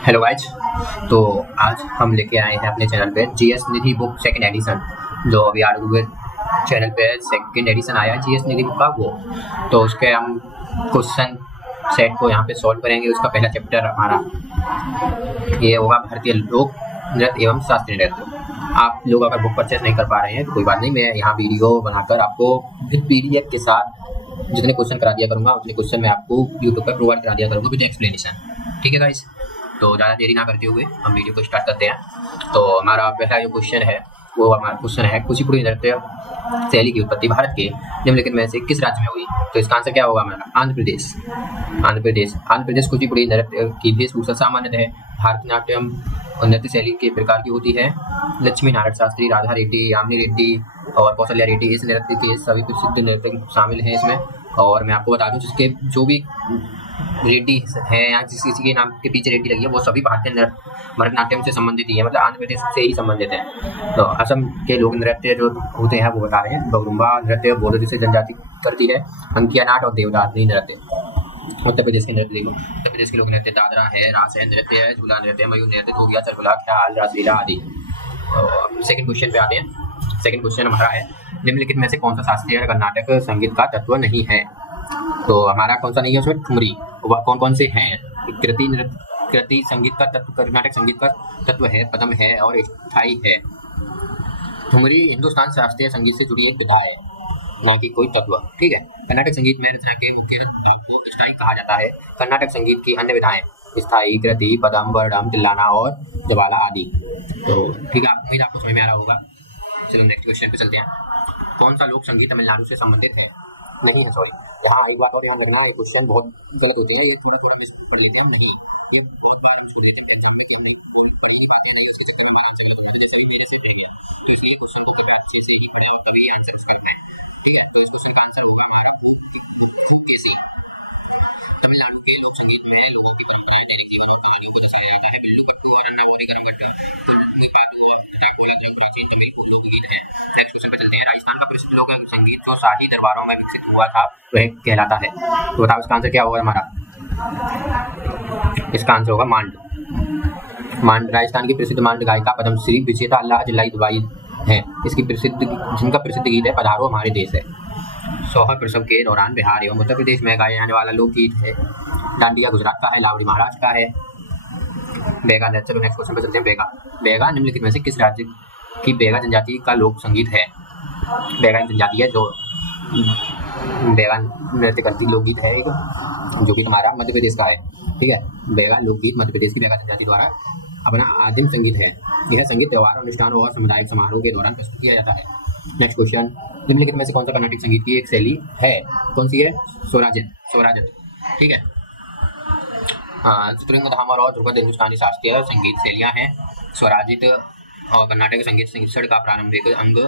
Hello guys. तो आज हम लेके आए हैं अपने चैनल पे जीएस निधि बुक सेकंड एडिशन, जो अभी आर चैनल पे सेकंड एडिशन आया है जीएस निधि बुक का वो। तो उसके हम क्वेश्चन सेट को यहाँ पे सॉल्व करेंगे। उसका पहला चैप्टर हमारा ये होगा भारतीय लोक नृत्य एवं शास्त्रीय नृत्य। आप लोग अगर बुक परचेस नहीं कर पा रहे हैं तो कोई बात नहीं, मैं यहाँ वीडियो बनाकर आपको विद पीडीएफ के साथ जितने क्वेश्चन करा दिया करूँगा उतने क्वेश्चन मैं आपको यूट्यूब पर प्रोवाइड करा दिया करूँगा विद एक्सप्लेनेशन। ठीक है गाइस, तो ज़्यादा देरी ना करते हुए हम वीडियो को स्टार्ट करते हैं। तो हमारा पहला जो क्वेश्चन है वो हमारा क्वेश्चन है कुचिपुड़ी नृत्य शैली की उत्पत्ति भारत के निम्नलिखित में से किस राज्य में हुई। तो इसका आंसर क्या होगा हमारा? आंध्र प्रदेश। आंध्र प्रदेश कुचिपुड़ी नृत्य की वेशभूषा सामान्यतः है भारतनाट्यम नृत्य शैली के प्रकार की होती है। लक्ष्मी नारायण शास्त्री, राधा रेड्डी, यामिनी रेड्डी और कौशल्या रेड्डी इस नृत्य के सभी प्रसिद्ध नृत्य शामिल हैं इसमें। और मैं आपको बता दूं जिसके जो भी रेड्डी हैं या जिस किसी के नाम के पीछे रेड्डी लगी है वो सभी भारतीय भरतनाट्यम से संबंधित ही है, मतलब आंध्र प्रदेश से ही संबंधित है। तो असम के लोक नृत्य जो होते हैं वो बता रहे हैं। बगरुम्बा नृत्य बोडो से जनजाति करती है। अंकिया नाट और देवदासी नृत्य। उत्तर प्रदेश के नृत्य देखो, उत्तर प्रदेश के लोक नृत्य दादरा है, रास है, नृत्य है, झूला नृत्य, मयूर नृत्य, धोबिया, चरगुला, ख्याल, रासलीला आदि। सेकंड क्वेश्चन पे आते हैं। सेकंड क्वेश्चन हमारा है निम्नलिखित में से कौन सा शास्त्रीय कर्नाटक संगीत का तत्व नहीं है। तो हमारा कौन सा नहीं है उसमें? ठुमरी। कौन कौन से हैं? कृति संगीत का तत्व कर्नाटक संगीत का तत्व है, पदम है और स्थाई है। ठुमरी हिंदुस्तान शास्त्रीय संगीत से जुड़ी एक विधा है, ना कि कोई तत्व। ठीक है। कर्नाटक संगीत में रचना के मुख्य भाग को स्थाई कहा जाता है। कर्नाटक संगीत की अन्य विधाएं स्थाई, कृति, पदम, वर्णम, तिल्लाना और जवाला आदि। तो ठीक है, उम्मीद आपको समझ में आ रहा होगा। चलो नेक्स्ट क्वेश्चन पे चलते हैं। कौन सा लोक संगीत तमिलनाडु से संबंधित है? नहीं है, सॉरी। यहाँ एक बात और ध्यान रखना, ये क्वेश्चन बहुत गलत होते हैं, ये थोड़ा मिस पढ़ लेते हैं हम। नहीं, ये बहुत बार हम सुन लेते हैं एग्जाम में कि हम नहीं बोल पढ़ी बातें नहीं, उसके चक्कर में आंसर गलत होता है। मेरे से पढ़ गया तो इसलिए क्वेश्चन को कभी अच्छे से ही पढ़े और तभी आंसर करना है। ठीक है, तो इस क्वेश्चन का आंसर होगा हमारा फुकेसी। तमिलनाडु के लोक संगीत में लोगों की परंपराएं, दैनिक जीवन और कहानियों को दर्शाया जाता है। बिल्लू पट्टू और अन्ना गौरी करमगट्टा तथा कोला जो प्राचीन तमिल लोकगीत है। नेक्स्ट क्वेश्चन पे चलते हैं। राजस्थान का प्रसिद्ध लोक संगीत जो शाही दरबारों में विकसित हुआ था वह कहलाता है। तो बताओ इसका आंसर क्या होगा हमारा? इसका आंसर होगा मांड। राजस्थान की प्रसिद्ध मांड गायिका पद्मश्री विजेता अल्लाह जलाई दुबाई है। जिनका प्रसिद्ध गीत है पधारो हमारे देश है। सोहर प्रसव के दौरान बिहार एवं उत्तर प्रदेश में गाया जाने वाला लोकगीत है। डांडिया गुजरात का है, लावड़ी महाराष्ट्र का है। बेगा नृत्य। नेक्स्ट क्वेश्चन पे चलते हैं। बेगा निम्नलिखित में से किस राज्य की बेगा जनजाति का लोक संगीत है? बेगा जनजाति है जो बेगा नृत्य करती लोकगीत है एक, जो कि तुम्हारा मध्य प्रदेश का है। ठीक है, बेगा लोकगीत मध्य प्रदेश की बेगा जनजाति द्वारा अपना आदिम संगीत है। यह संगीत त्योहार, अनुष्ठानों और सामुदायिक समारोह के दौरान प्रस्तुत किया जाता है। नेक्स्ट क्वेश्चन, निम्नलिखित में से कौन सा कर्नाटक संगीत की एक शैली है? कौन सी है? स्वराजत। ठीक है। चतुरंग धामर और ध्रुपद हिंदुस्तानी शास्त्रीय संगीत शैलियाँ हैं। स्वराजित और कर्नाटक संगीत संगीत का प्रारंभिक अंग,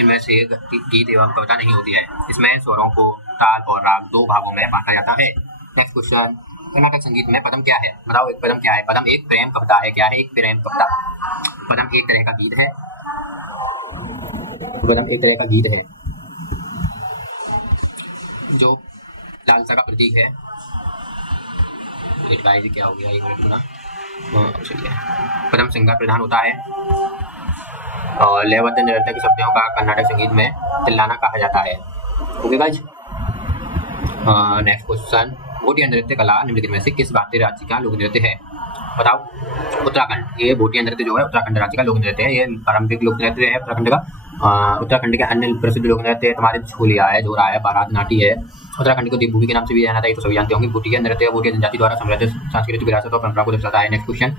इनमें से गीत एवं कविता नहीं होती है। इसमें स्वरों को ताल और राग दो भागों में बांटा जाता है। नेक्स्ट क्वेश्चन, कर्नाटक संगीत में पदम क्या है? बताओ एक पदम क्या है? पदम एक प्रेम कविता है। क्या है? एक प्रेम कविता। पदम एक तरह का गीत है। पदम एक तरह का गीत है जो लालसा का प्रतीक है। क्या हो गया? एक मिनट रुकना। पदम श्रृंगार प्रधान होता है और लयबद्ध निरर्थक शब्दों का कर्नाटक संगीत में तिल्लाना कहा जाता है। Okay guys. Next question, Bhotia नृत्य कला निम्नलिखित में से किस भारतीय राज्य का लोक नृत्य है? बताओ। उत्तराखंड। ये भोटिया नृत्य जो है उत्तराखंड राज्य का लोक नृत्य है। ये पारंपरिक लोक नृत्य है उत्तराखंड का। उत्तराखंड के अन्य प्रसिद्ध लोक नृत्य तुम्हारे छोलिया है, जोरा है, बारात नाटी है। उत्तराखंड को देवभूमि के नाम से भी जाना था, ये तो सभी जानते होंगे। भोटिया नृत्य भोटिया जनजाति द्वारा समृद्ध सांस्कृतिक विरासत और परंपरा को दर्शाता है। नेक्स्ट क्वेश्चन,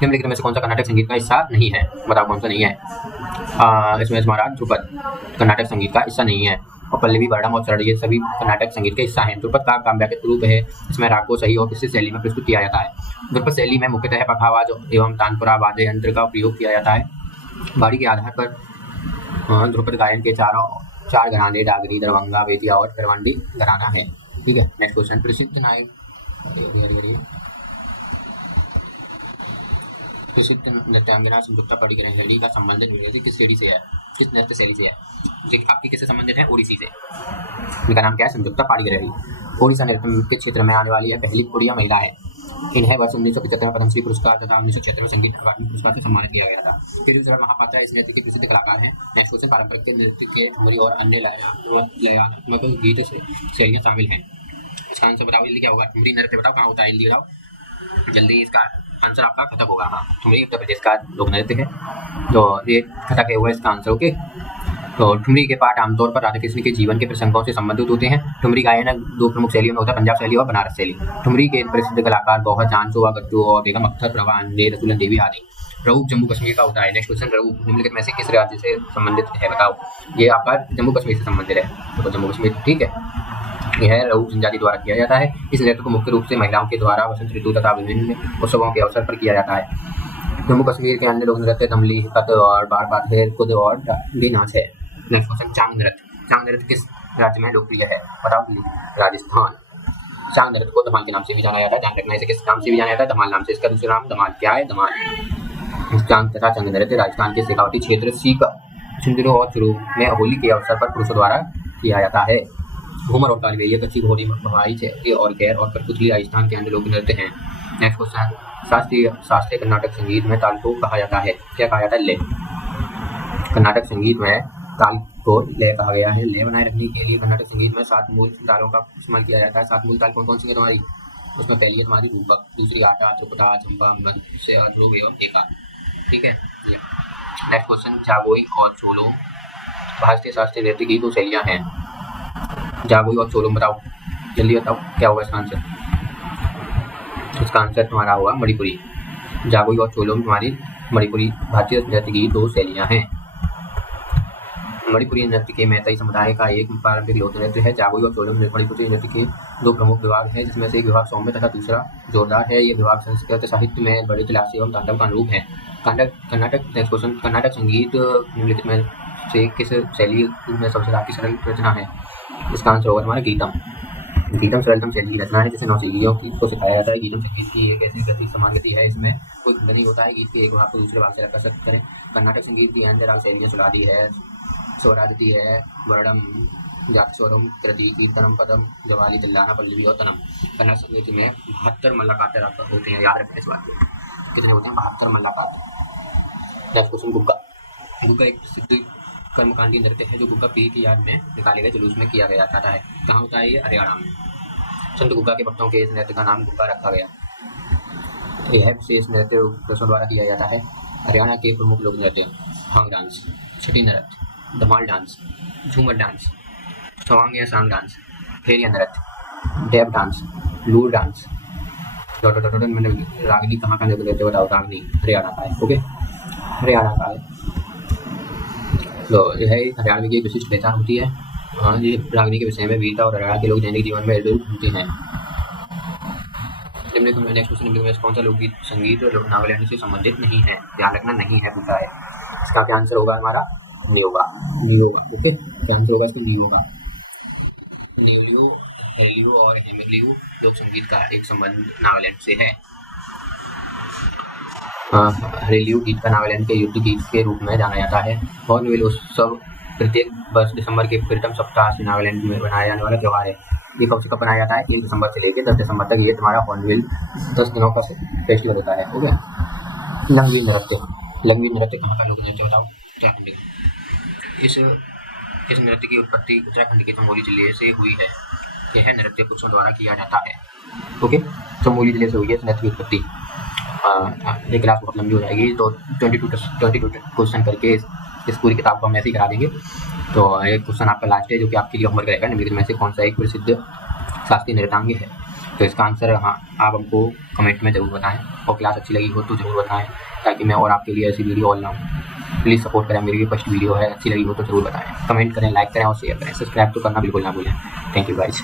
निम्नलिखित में से कौन सा कर्नाटक संगीत का हिस्सा नहीं है? बताओ कौन सा नहीं है? इसमें हमारा ध्रुपद कर्नाटक संगीत का हिस्सा नहीं है और पल्लवी, वर्णम और चरण ये सभी कर्नाटक संगीत के हिस्सा हैं। ध्रुपद का काव्यात्मक रूप है। इसमें राग को सही और विशिष्ट शैली में प्रस्तुत किया जाता है। ध्रुपद शैली में मुख्यतः पखावाज एवं तानपुरा वाद्य यंत्र का प्रयोग किया जाता है। बाड़ी के आधार पर ध्रुपद गायन के चार घराने डागरी, दरभंगा, बेतिया और करवांडी घराना है। ठीक है। नेक्स्ट क्वेश्चन, प्रसिद्ध नृत्यांगना संयुक्ता पाड़ीगरेहड़ी का संबंध किस श्रेणी से है? किस नृत्य शैली से है? आपकी किससे संबंधित है? ओडिसी से। इनका नाम क्या है? संयुक्ता पाड़ीगरेहड़ी। ओडिशा नृत्य के क्षेत्र में आने वाली है पहली उड़िया महिला है। इन्हें वर्ष 1975 में पद्मश्री पुरस्कार तथा 1976 में संगीत अकादमी पुरस्कार से सम्मानित किया गया था। फिर महापात्रा इस नृत्य के प्रसिद्ध कलाकार हैं। नेक्स्ट क्वेश्चन, पारंपरिक के नृत्य के ठुमरी और अन्य लयात्मक गीत से शैलियाँ शामिल हैं। इसका आंसर बताओ जल्दी, क्या होगा? ठुमरी नृत्य बताओ कहाँ होता है, जल्दी बताओ जल्दी। इसका आंसर आपका कथक होगा। हाँ, ठुमरी उत्तर प्रदेश का लोक नृत्य है, तो ये कथक है हुआ इसका आंसर। ओके, तो ठुमरी के पाठ आमतौर पर राधा कृष्ण के जीवन के प्रसंगों से संबंधित होते हैं। ठुमरी गायन दो प्रमुख शैलियों में होता है, पंजाब शैली और बनारस शैली। ठुमरी के प्रसिद्ध कलाकार गौहर जान, शोभा गट्टू और बेगम अख्तर, प्रवान दे, रसूलन देवी आदि। रऊफ जम्मू कश्मीर का होता है। नेक्स्ट क्वेश्चन, रऊफ निम्नलिखित में से किस राज्य से संबंधित है बताओ? ये आपका जम्मू कश्मीर से संबंधित है, तो जम्मू कश्मीर ठीक है। यह रऊफ जनजाति द्वारा किया जाता है। इस नृत्य को मुख्य रूप से महिलाओं के द्वारा वसंत ऋतु तथा विभिन्न उत्सवों के अवसर पर किया जाता है। जम्मू कश्मीर के अन्य लोक नृत्य दमली, कत और बार कुद और डांडी नाच है। नेक्स्ट क्वेश्चन, चांग नृत्य। चांग नृत्य किस राज्य में लोकप्रिय है बताओ? राजस्थान। चांग नृत्य को धमाल के नाम से भी जाना जाता है, ध्यान रखना। इसे किस नाम से भी जाना जाता है? धमाल नाम से। इसका दूसरा नाम धमाल क्या है? धमाल। चांग तथा चंग नृत्य राजस्थान के शेखावटी क्षेत्र सीकर, झुंझुनू और चुरू में होली के अवसर पर पुरुषों द्वारा किया जाता है। घूमर और कालबेलिया, कच्ची घोड़ी, भवाई, चेहरी और गैर और कठपुतली राजस्थान के अन्य लोक नृत्य हैं। नेक्स्ट क्वेश्चन, शास्त्रीय कर्नाटक संगीत में ताल को कहा जाता है, क्या कहा जाता है? लय। कर्नाटक संगीत में ताल को लय कहा गया है। लय बनाए रखने के लिए कर्नाटक संगीत में 7 मूल तालों का इस्तेमाल किया जाता है। 7 मूल ताल कौन कौन सी है तुम्हारी? उसमें पहली है तुम्हारी रूपक, दूसरी आटा, त्रिपुटा, झंपा, मत्स्य, ध्रुव एवं एका। ठीक है। नेक्स्ट क्वेश्चन, जागोई और चोलो भारतीय शास्त्रीय नृत्य की 2 शैलियाँ हैं। जागोई और चोलो बताओ जल्दी, बताओ क्या होगा इसका आंसर? इसका आंसर तुम्हारा होगा मणिपुरी। जागोई और चोलो तुम्हारी मणिपुरी भारतीय नृत्य की 2 शैलियाँ हैं। मणिपुरी नृत्य के मैतेई समुदाय का एक पारंपरिक लोक नृत्य है। जागोई और चोलम मणिपुरी नृत्य के 2 प्रमुख विभाग हैं, जिसमें से एक विभाग सौम्य तथा दूसरा जोरदार है। ये विभाग संस्कृत साहित्य में बड़े क्लास एवं तांडव का अनुरूप है। कर्नाटक संगीत निम्नलिखित में से किस शैली में सबसे काफी सरल रचना है? इसका आंसर होगा हमारा गीतम। गीतम सरलतम शैली की रचना है, जिसे नौसिखियों को सिखाया जाता है। गीतम संगीत की एक ऐसी गति समान गति है, इसमें कोई खंड नहीं होता है। गीत के एक भाग को दूसरे भाग से आकर्षित करें। कर्नाटक संगीत की अन्य राग शैलियाँ सुलादी है, स्वरादिति है, वर्णम, जातस्वरम, कृति, कीर्तनम, पदम, गवाली, तिल्लाना, पल्लवी और तनम। कन्नड़ संगीत में 72 मल्लाकात होते हैं, याद रखना इस बात को। कितने होते हैं? 72 मल्लाकात। Next question, Gugga. गुग्गा एक प्रसिद्ध कर्मकांडी नृत्य है, जो गुग्गा पीर की याद में निकाले गए जुलूस में किया गया जाता है। कहाँ होता है ये? हरियाणा में। संत गुग्गा के भक्तों के इस नृत्य का नाम गुग्गा रखा गया। यह विशेष नृत्य पुरुषों द्वारा किया जाता है। हरियाणा के प्रमुख लोक नृत्य भांग डांस, छठी नृत्य, धमाल डांस, झूमर डांस, सवांग या सांग डांस, फेरिया नृत्य, डेब डांस, लूर डांस। मैंने रागनी कहाँ का नृत्य बताओ? रागनी हरियाणा का है। ओके, हरियाणा का है। तो यह हरियाणा की एक विशिष्ट पहचान होती है। हाँ, ये रागनी के विषय में वीरता और हरियाणा के लोग दैनिक जीवन में होते हैं। नेक्स्ट क्वेश्चन, कौन सा लोकगीत संगीत नागालैंड से संबंधित नहीं है? ध्यान रखना, नहीं है पूछा है। इसका क्या आंसर होगा हमारा? नियोगा। ओके, क्या आंसर होगा इसका? नियोगा। न्यूलियो, हेलियो और हेमिलियो लोक संगीत का एक संबंध नागालैंड से है। हेलियो गीत का नागालैंड के युद्ध गीत के रूप में जाना जाता है। हॉर्नबिल उत्सव प्रत्येक वर्ष दिसंबर के प्रथम सप्ताह से नागालैंड में मनाया जाने वाला त्यौहार है। ये कब से कब मनाया जाता है? 1 दिसंबर से लेकर 10 दिसंबर तक ये तुम्हारा हॉर्नबिल 10 दिनों का फेस्टिवल होता है। ओके। लंगवी नृत्य कहाँ का लोक नृत्य बताओ? उत्तराखंड का। इस नृत्य की उत्पत्ति उत्तराखंड के चमोली जिले से हुई है। यह नृत्य पुरुषों द्वारा किया जाता है। ओके, चमोली जिले से हुई है इस नृत्य की उत्पत्ति। ये क्लास बहुत लंबी हो जाएगी, तो 22 क्वेश्चन करके इस पूरी किताब को हम ऐसे ही करा देंगे। तो एक क्वेश्चन आपका लास्ट है, जो कि आपके लिए होमवर्क रहेगा। निम्नलिखित में से कौन सा एक प्रसिद्ध शास्त्रीय नृत्यांग है? तो इसका आंसर हाँ आप हमको कमेंट में ज़रूर बताएं, और क्लास अच्छी लगी हो तो ज़रूर बताएं, ताकि मैं और आपके लिए ऐसी वीडियो और लाऊं। प्लीज़ सपोर्ट करें, मेरी फर्स्ट वीडियो है, अच्छी लगी हो तो ज़रूर बताएं, कमेंट करें, लाइक करें और शेयर करें। सब्सक्राइब तो करना बिल्कुल ना भूलें। Thank you guys.